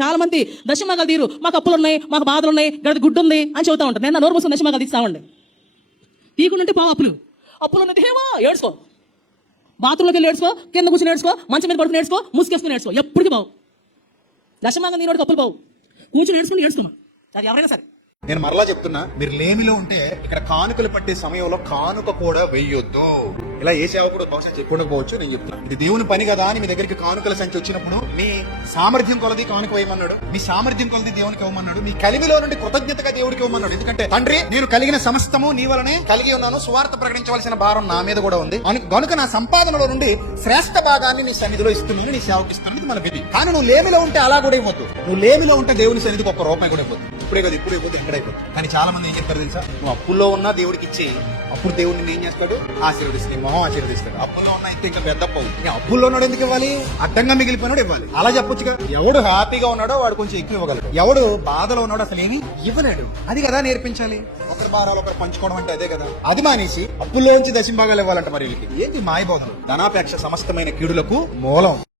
చాలా మంది దశమగలు తీరు, మాకు అప్పులు ఉన్నాయి, మాకు బాధలు ఉన్నాయి, గడి గుడ్డు ఉంది అని చెబుతా ఉంటారు. నేను నోరు మూసుకుని దశమగలు తీస్తామండి. తీకుంటే పావు అప్పులు ఉన్నది ఏమో ఏడ్చుకో, బాత్రూంలోకి వెళ్ళి ఏడ్చుకో, కింద కూర్చొని ఏడ్చుకో, మంచం మీద పడుకుని ఏడ్చుకో, ముసుకేసుకుని ఏడ్చుకో, ఎప్పటికీ బావు. దశమగలు నీరోడికి అప్పులు బావు, కూర్చొని ఏడ్చుకుని ఏడ్చుకోమా అది ఎవరైనా సరే. నేను మరలా చెప్తున్నా, మీరు లేమిలో ఉంటే ఇక్కడ కానుకలు పట్టే సమయంలో కానుక కూడా వెయ్యొద్దు. ఇలా ఏ సేవకుడు బహుశా చెప్పుకోకపోవచ్చు, నేను చెప్తున్నా ఇది దేవుని పని కదా అని మీ దగ్గరికి కానుకల సంఖ్య వచ్చినప్పుడు మీ సామర్థ్యం కొలది కానుక వేయమన్నాడు, మీ సామర్థ్యం కొలది దేవునికి ఇవ్వమన్నాడు, మీ కలిమిలో నుండి కృతజ్ఞతగా దేవుడికి ఇవ్వమన్నాడు. ఎందుకంటే తండ్రి, నేను కలిగిన సమస్తము నీ వలనే కలిగి ఉన్నాను, సువార్త ప్రకటించవలసిన భారం నా మీద కూడా ఉంది గనుక నా సంపాదనలో నుండి శ్రేష్ఠ భాగాన్ని నీ సన్నిధిలో ఇస్తున్నాను, నీ సేవకు ఇస్తున్నాను, మన విధి. కానీ నువ్వు లేమిలో ఉంటే అలా కూడా ఇవ్వద్దు. నువ్వు లేమిలో ఉంటే దేవుని సన్నిధికి ఒక్క రూపాయి కూడా ఇవ్వద్దు. ఇప్పుడే కదా, ఇప్పుడు ఇవ్వద్దు, ఎక్కడైపోతుంది. కానీ చాలా మంది ఏం చెప్తారు తెలుసా, నువ్వు అప్పుల్లో ఉన్నా దేవుడికి ఇచ్చి అప్పుడు దేవుడిని ఏం చేస్తాడు, ఆశీర్వదిస్తాడు, మొహం ఆశీర్వదిస్తాడు. అప్పుల్లో ఉన్నా అయితే ఇంకా పెద్ద అప్పు. అప్పుల్లో ఉన్నాడు ఎందుకు ఇవ్వాలి, అడ్డంగా మిగిలిపోయినాడు ఇవ్వాలి. అలా చెప్పొచ్చుగా. ఎవడు హ్యాపీగా ఉన్నాడో వాడు కొంచెం ఎక్కువ ఇవ్వగలడు, ఎవడు బాధలో ఉన్నాడో అసలు ఏమి ఇవ్వలేడు. అది కదా నేర్పించాలి. ఒకరి భారాలు ఒకరు పంచుకోవడం అంటే అదే కదా. అది మానేసి అప్పుల్లోంచి దశంభాగాలు ఇవ్వాలంట. మరి వీళ్ళకి ఏంటి మాయబోధం? ధనాపేక్ష సమస్తమైన కీడులకు మూలం.